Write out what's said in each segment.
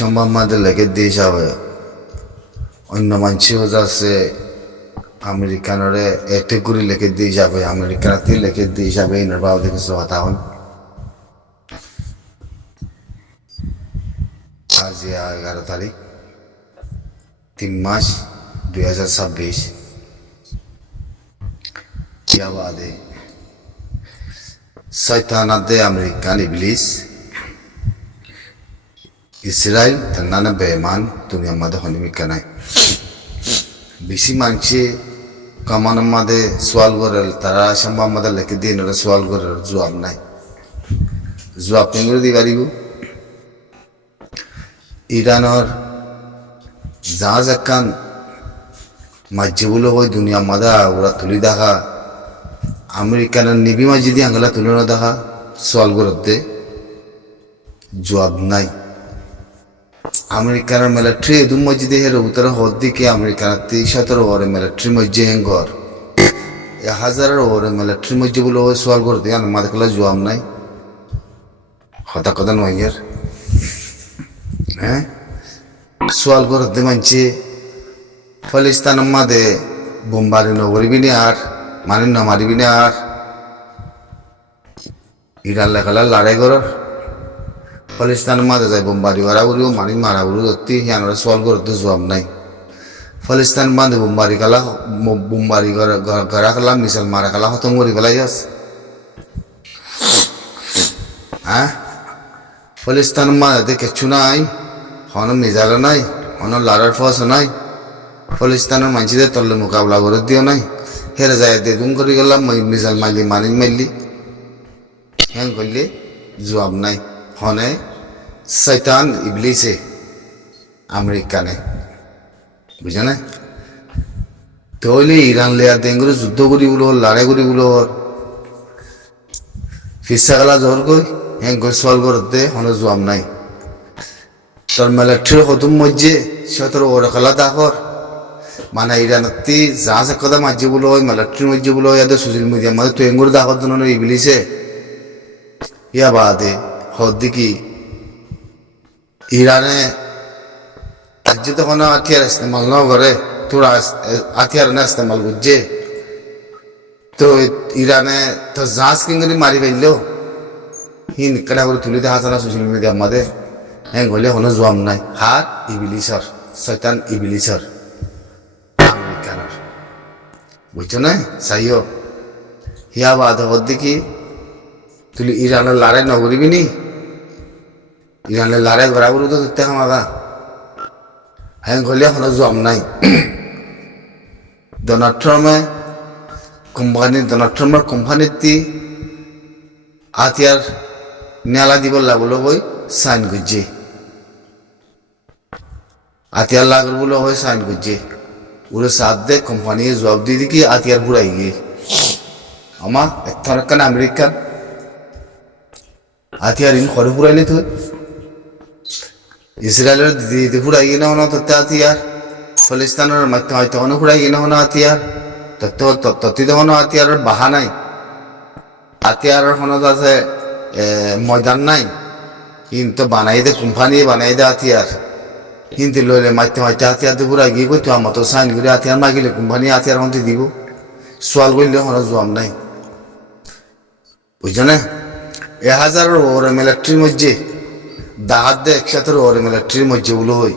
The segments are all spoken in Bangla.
সম্ভব মাঝে লেগে দিয়ে যাবে অন্য মানুষও যাচ্ছে আমেরিকানরে এতে করে লেগে দিয়ে যাবে আমেরিকাতে লেগে দিয়ে যাবে এনার বাবা দেখেছো কথা হন আজ 11 তারিখ 3 মাস 2026 क्या बात है शैतानात अमेरिकान इब्लिस इस्राइल तन्ना बेमान दुनिया मद होने में करना है बिसी मांचे कमान मदे सवाल करल तारा शंबा मद लेके दिन और सवाल करल जवाब नहीं जवाब नहीं दिवारी को ईरान और जहाँ जक्कान मज्जिबुलो हो दुनिया मदा उरा तुली दाखा अमेरिकान निबी मस्जिदी अंगला तुलना दाखा सवाल करते जवाब नहीं अमेरिकान मिलिट्री दुम मस्जिदे हेरो उतर होती के अमेरिकान 17 ओवर मिलिट्री मस्जिद हैंगर या 1000 ओवर मिलिट्री मस्जिद बोलो सवाल करते हैं ना मादकला जवाब नहीं होता कदन वायर हैं सवाल करते मंचे फलिस्तान मादे बोम्बारी नगरी भी नहीं आर माने नमारी भी नहीं आर ईरान लगला लड़ाई करो फलिस्तान मादे जाए बोम्बारी वाला बुरी वो मानी मारा बुरी होती है यार सवाल करते जवाब नहीं फलिस्तान मादे बोम्बारी करा कला मिसल मारा कला खत्म करी कला यस हाँ फलिस्तान मादे देखे चुना आई होना मिजाला नहीं होना लाडर फौस नहीं फलिस्तान मंचिदे तल्ले मुकाबला कर दियो नहीं हेर जाए दे दूं करी गला मिसल माली मानी मिली हैं गले जवाब नहीं होने शैतान इब्लिस है अमेरिका ने बुझा ना तो ले ईरान ले आते हैं युद्ध करी बोलो लड़ाई करी बोलो फिर गला जोर कोई हैं कोई सवाल करते होने जवाब नहीं तर मिलिट्री खतम मज्जे 17 ओवर कला दाखर माना ईरान ती जहाँ से कदम मज्जे बोलो मिलिट्री मज्जे बोलो या तो सोशल मीडिया में तो एंगुर दाखर दोनों इब्लिस है या बात है होती की ईराने आज तो कोना हथियार इस्तेमाल ना करे थोड़ा हथियार ना इस्तेमाल बुझे तो ईराने तो जांच किंगरी मारी बैलो ही निकला कर तुली दे हाथना सोशल मीडिया में दे हैं गोले होना जवाब नहीं हार इब्लिसर शैतान इब्लिसर अमेरिकानर बुझो ना सही हो या बात होती की तुली ईरान लड़ाई नगरी भी नहीं ईरान लड़ाई बराबर तो देते हमारा हैं गोले होना जवाब नहीं डोनाल्ड ट्रम्प कंपनी ती हथियार न्याला दी बोला बोलो कोई साइन गुज्जे हथियार लागर बोलो कोई साइन गुज्जे उरे साथ दे कंपनी जवाब दी थी कि हथियार बुराएगी अमा एक थोड़ा कन अमेरिका हथियार इन खड़े बुराई तो इस्राएल दीदी बुराएगी ना होना तो हथियार फलिस्तान और मध्य मध्य होना बुराएगी ना होना हथियार तो होना हथियार बहाना ही हथियार होना तो ऐसे मैदान नहीं इन तो बनाई दे कंपनी बनाई दे हथियार इन तो लोले मध्य मध्य हथियार तो बुराएगी कोई तो हम तो साइन करे हथियार मांगी ले कंपनी हथियार होने दीगो सवाल कोई ले होना जवाब नहीं बुझे ना 1000 ओवर मिलिट्री मज्जे दाहत दे 117 ओवर मिलिट्री मज्जे बोलो होई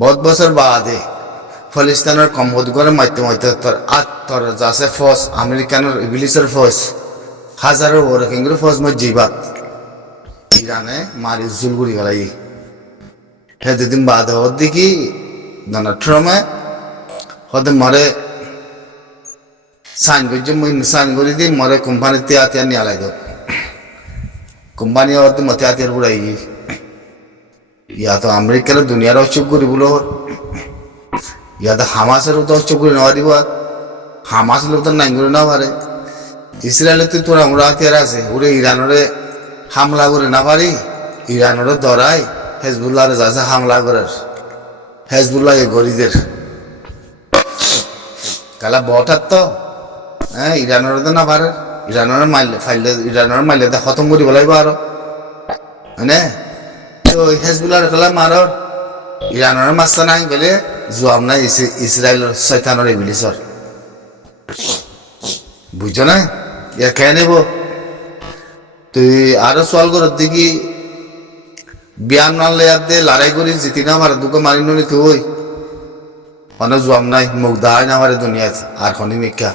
बहुत बছর বাদে ফলিস্তানের কম্বোদগরে মধ্য মধ্য আত্মর যাসে ফোর্স আমেরিকানের ইবলিসের ফোর্স হাজারো ওর কিংগ্র ফোর্স মজ্জে বাত ইরানে মারি জুলগুড়ি গলাই হে দিন বাদে হদি কি ডোনাল্ড ট্রাম্প হদে মরে সাইন গজ্জে মই সাইন করি দি মরে কোম্পানিতে আতিয়ার নিয়া লাইদো কোম্পানি হদে মতে আতিয়ার বুড়াই या तो अमेरिका दुनिया अच्छुक करी बोलो या तो हामासर तो अच्छुक करी नवारी बात हामास लोग तो नहीं करे ना पारे इस्राएल तो थोड़ा उड़ा हथियार আছে उरे ईरान रे हमला करे ना पारी ईरान रे दराई हिजबुल्लाह रे जासे हमला करे हिजबुल्लाह के गरीদের কালা বটার তো হ্যাঁ ইরানের তো না পারে ইরানের মাইলে ফাইলে ইরানের মাইলে খতম করি বলাইব আরো হ্যাঁ তো তো হেজবুল্লাহ কলা মারর ইরানের মাস্তা নাই বলে জবাব নাই ইসরায়েলের শয়তানের ইবলিসর বুঝছো না ইয়া খেয়ে নেব তুই আরো সোয়াল করত দেখি বিয়ান মানলে দে লড়াই করি জিতি না মারে দুঃখ মারি নি তুই অনেক জবাব নাই মুখ দাঁড়ায় না মারে দুনিয়াতে আর খনি মিকা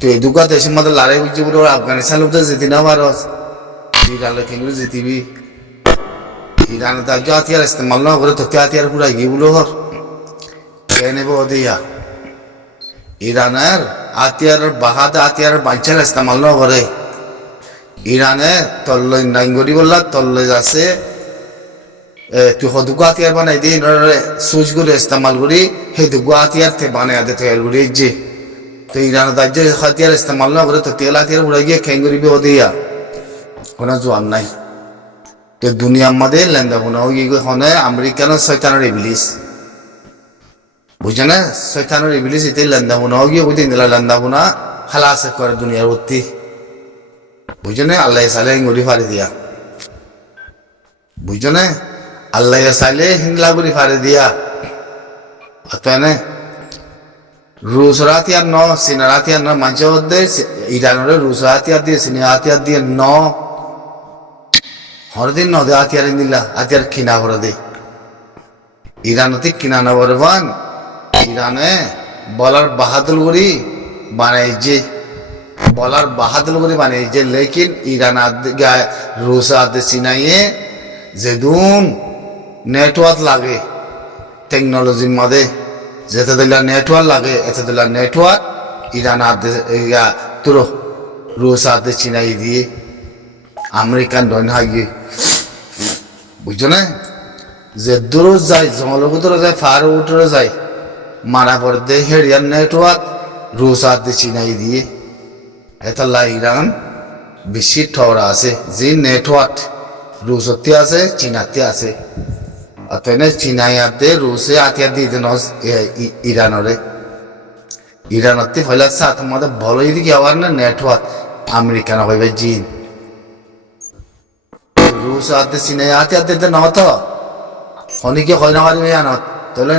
তুই এই দুঃখ দেশের মধ্যে লড়াই করছি বলে আফগানিস্তান লোক জিতি না মারস ইরানলে কেঙ্গুলো জিতিবি ইরানে তার যে হাতিয়ার ইস্তেমাল না করে তোকে হাতিয়ার পুরা গিয়ে বলো হর খেয়ে নেব দিয়া ইরানের হাতিয়ার বাহাদা হাতিয়ার বাচ্চার ইস্তেমাল না করে ইরানে তল্লই নাইঙ্গরি বললা তল্লে যাচ্ছে তুই দুগো হাতিয়ার বানাই দিই সুইচ করে ইস্তেমাল করি সেই দুগো হাতিয়ার তে বানাই দে তৈরি করি যে তো ইরানের তার যে হাতিয়ার ইস্তেমাল না করে তো তেল হাতিয়ার উড়াই গিয়ে খেয়ে করিবি ও দিয়া কোনো জোয়ান নাই তো দুনিয়ার মধ্যে লেনদেন হনে আমেরিকানের শয়তানের ইবলিস বুঝছে না শয়তানের ইবলিস এতে লেনদেন গিয়ে বুঝতে দিলা লেনদেন খালা আছে করে দুনিয়ার ভর্তি বুঝছো না আল্লাহ সালে হিঙ্গুড়ি ফাড়ি দিয়া বুঝছো না আল্লাহ সাইলে হিংলা গুড়ি ফাড়ি দিয়া অতএব রুশ হাতিয়ার ন চীনের হাতিয়ার ন মানুষের মধ্যে ইরানের রুশ হাতিয়ার দিয়ে চীনের হাতিয়ার দিয়ে ন হরদিন নদে হাতিয়ার দিলা হাতিয়ার কিনা করে দে ইরানতে কিনা না বরবান ইরানে বলার বাহাদুর করি বানাইছে বলার বাহাদুর করি বানাইছে লেকিন ইরান রুশ আদে চিনাইয়ে যেদুন নেটওয়ার্ক লাগে টেকনোলজির মধ্যে যেতে দিলা নেটওয়ার্ক লাগে এতে দিলা নেটওয়ার্ক ইরান আদে তোর রুশ আদে চিনাই দিয়ে আমেরিকান ডন হাগি বুঝছো না যে দূর যায় জঙ্গলের ভিতরে যায় ফার উঠে যায় মারা পরে দে হেরিয়ার নেটওয়ার্ক রুশ আদে চিনাই দিয়ে এতলা ইরান বেশি ঠরা আছে যে নেটওয়ার্ক রুশতে আছে চীনাতে আছে অতএব চীনাই আদে রুশে হাতিয়ার দিয়ে দেন ইরানরে ইরানতে ফেলা সাথ মধ্যে ভালো দিকে আবার না নেটওয়ার্ক আমেরিকান হইবে জিন রুশ আদে চীনাই হাতিয়ার ন তো অনেকে হয় না পারবে জানত তাহলে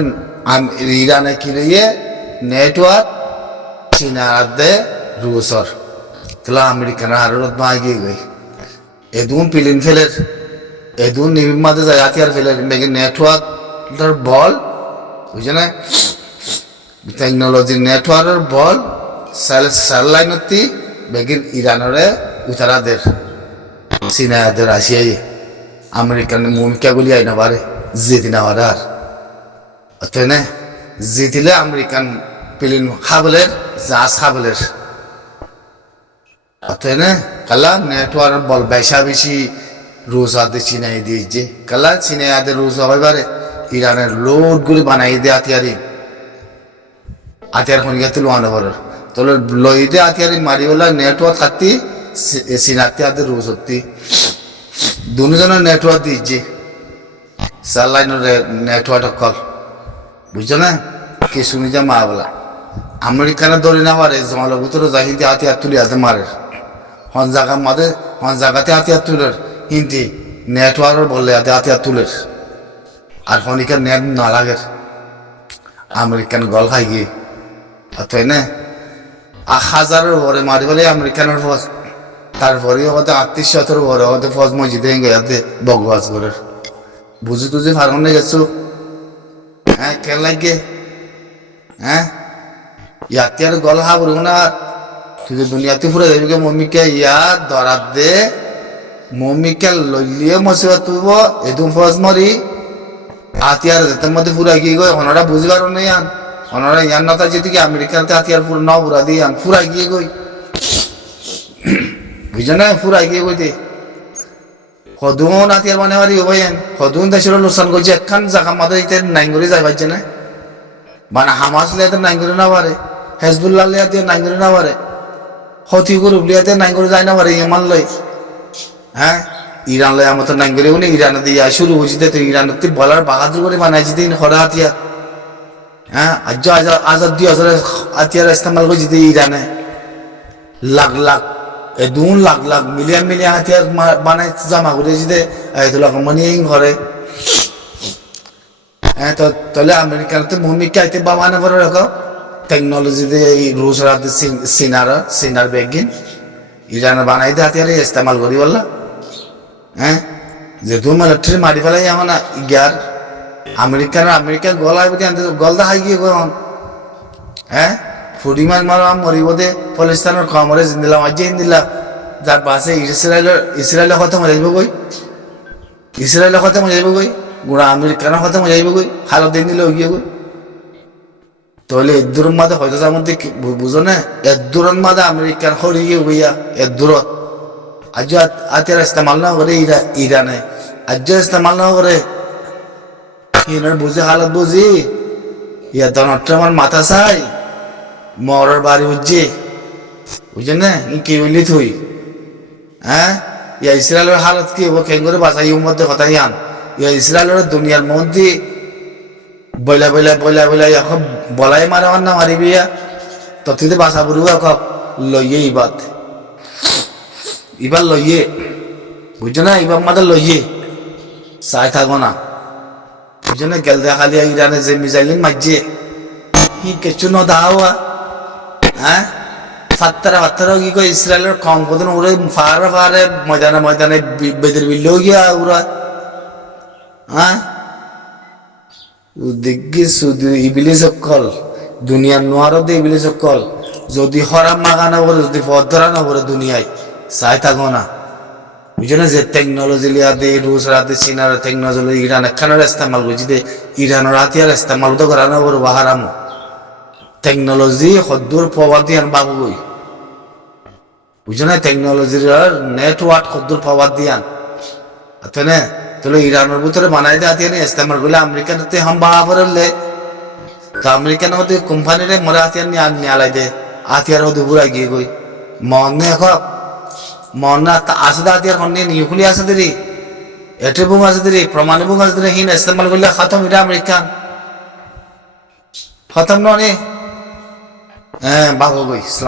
ইরানে কিনে নেটওয়ার্ক চীনা আদে রুশর তাহলে আমেরিকান হারত মা এগিয়ে গই এদুন পিলিন ফেলের এদুন নিবির মাঝে যায় হাতিয়ার ফেলের মেঘে নেটওয়ার্ক বল বুঝছে না টেকনোলজির নেটওয়ার্কের বল স্যাটেলাইনতি বেগিন ইরানরে উতারাদের চীনাদের আসিয়াই আমেরিকান ভূমিকাগুলি আইনা পারে জিতি না পারে আর অতএব জিতিলে আমেরিকান পিলিন খাবলের জাহাজ খাবলের অতএব কালা নেটওয়ার্ক বল বেশা বেশি রুশ আদে চিনাই দিয়েছে কালা চিনাই আদে রুশ হইবারে ইরানের লোড গুলি বানাই দিয়ে হাতিয়ারি হাতিয়ার খনিকা তুলো আনা পারে তাহলে লই দিয়ে হাতিয়ারি মারি বলা নেটওয়ার্ক থাকতি চীনাতে আদে রুশ হতি দুজনের নেটওয়ার্ক দিয়েছে স্যাটেলাইনের নেটওয়ার্ক কল বুঝছো না কি শুনি যা মা বলা আমেরিকানের দড়ি না পারে জমালের ভিতরে যাই হিন্দি হাতিয়ার তুলি হাতে মারে হন জায়গার মাঝে হন জায়গাতে হাতিয়ার তুলের হিন্দি নেটওয়ার্ক বললে হাতিয়ার তুলের আর হনিকার নেট না লাগে আমেরিকান গল খাই গিয়ে তাই না হাজারের ভরে মারি বলে আমেরিকানের ফজ তারপরে হয়তো 3800 ভরে হয়তো ফজ মসজিদে হেঙ্গে যাতে বগবাজ করে বুঝি টুঝি ফার্মনে গেছো হ্যাঁ কেন লাগে হ্যাঁ ইয়াতিয়ার গল হাবরু না তুই দুনিয়াতে ফুরে যাবি মম্মিকে ইয়ার দরাত দে মম্মিকে লইলিয়ে মসিবা তুইব এদুম ফজ মরি হাতিয়ার যেতের মধ্যে ফুরা গিয়ে গই ওনারা বুঝবার নেই আন ওনারা ইয়ান নতা যেতে কি আমেরিকাতে হাতিয়ার পুরো ন ফুরা দিয়ে আন ফুরা গিয়ে গই বুঝো না ফুরা গিয়ে গই দে সদুন হাতিয়ার মানে মারি হবেন সদুন দেশের লোকসান করছে একখান জায়গা মাথায় নাইঙ্গরি যাই পারছে না মানে হামাস লিয়াতে নাইঙ্গরি না পারে হেজবুল্লাহ লিয়াতে নাইঙ্গরি না পারে হতি গ্রুপ লিয়াতে নাইঙ্গরি যায় না পারে ইমান লই হ্যাঁ ইরান লয় আমার তো নাইঙ্গরি বলে ইরানে দিয়ে শুরু হয়েছে তো ইরানতে বলার বাহাদুর করে বানাইছে দিন হরে হাতিয়ার হ্যাঁ আজ 1000 2000 হাতিয়ার ইস্তেমাল করছে ইরানে লাখ লাখ এ 2 লাখ মিলিয়ন মিলিয়ন হাতিয়ার বানাই জমা করে যে তোলা কোম্পানি ঘরে হ্যাঁ তো তাহলে আমেরিকার তো ভূমিকা আইতে বাবানে পরে রাখো টেকনোলজি দিয়ে রুশ রাতে সিনার বেগিন ইরানের বানাই দিয়ে হাতিয়ারে ইস্তেমাল করি বললা হ্যাঁ যেহেতু মিলিটারি মারি ফেলাই এখন ইয়ার আমেরিকার গলায় বুঝি আনতে গলদা হাই গিয়ে গন হ্যাঁ ফুটি মার মরিব দে ফলিস্তানের খমরে জিন্দিলাম আজ দিলাম যার পাশে ইসরায়েলের কথা মরে যাইব গই ইসরায়েলের কথা মরে যাইব গই গোড়া আমেরিকার কথা মরে যাইব গই হালত দিন দিলে গিয়ে গই তাহলে এদুর মাঝে হয়তো তার মধ্যে বুঝো না এদুর মাঝে আমেরিকার হরি গিয়ে গইয়া এদুর আজ আতিয়ার ইস্তেমাল না করে ইরানে আজ ইস্তেমাল না করে ইনার বুঝে হালত বুঝি ইয়া দনটা আমার মাথা চাই মরার বাড়ি বুঝছে বুঝছেন না কি বললি তুই হ্যাঁ ইয়া ইসরায়েলের হালত কি ও কেন করে বাঁচাই মধ্যে কথা ইয়ান ইয়া ইসরায়েলের দুনিয়ার মধ্যে বইলা এখন বলাই মারাবার না মারিবি ইয়া তথিতে বাঁচা পড়ব এখন লইয়ে এবার লইয়ে বুঝছো না এবার মাদের লইয়ে চাই থাকবো না বুঝছো না গেল দেখা দিয়া ইরানে যে মিসাইলিং মারছে কি কিছু ন দাওয়া হ্যাঁ ফাত্তারা কি কয় ইসরায়েলের কম কত ওরে ফারে ময়দানে বেদের বিল্লেও গিয়া ওরা হ্যাঁ দেখি শুধু ইবিলিস কল দুনিয়ার নোয়ারত ইবিলিস কল যদি হরাম মাগা না বলে যদি পথরা না বলে দুনিয়ায় চাই থাকো না বুঝছো না যে টেকনোলজি লিয়া দে রুশ রাতে চীনার টেকনোলজি ইরান একখানের ইস্তেমাল করছি দে ইরানের হাতিয়ার ইস্তেমাল তো করা না বলে বাহারামো টেকনোলজি সদ্দুর প্রভাব দিয়ান বাবু গই বুঝছো না টেকনোলজির নেটওয়ার্ক সদ্দুর প্রভাব দিয়ান আতেনে তাহলে ইরানের ভিতরে বানাই দিয়ে হাতিয়ার ইস্তেমাল করলে আমেরিকাতে হাম বাহা পড়লে তো আমেরিকান মধ্যে কোম্পানিরে মরে হাতিয়ার নিয়ে আলাই দে হাতিয়ার হতে পুরা গিয়ে গই মনে এখন মনে আছে হাতিয়ার নিয়ে নিউক্লিয়ার আছে দেরি এটে বুম আছে দেরি প্রমাণে বুম আছে দেরি হিন ইস্তেমাল করলে খতম এটা আমেরিকান খতম নয় হ্যাঁ বাবু গই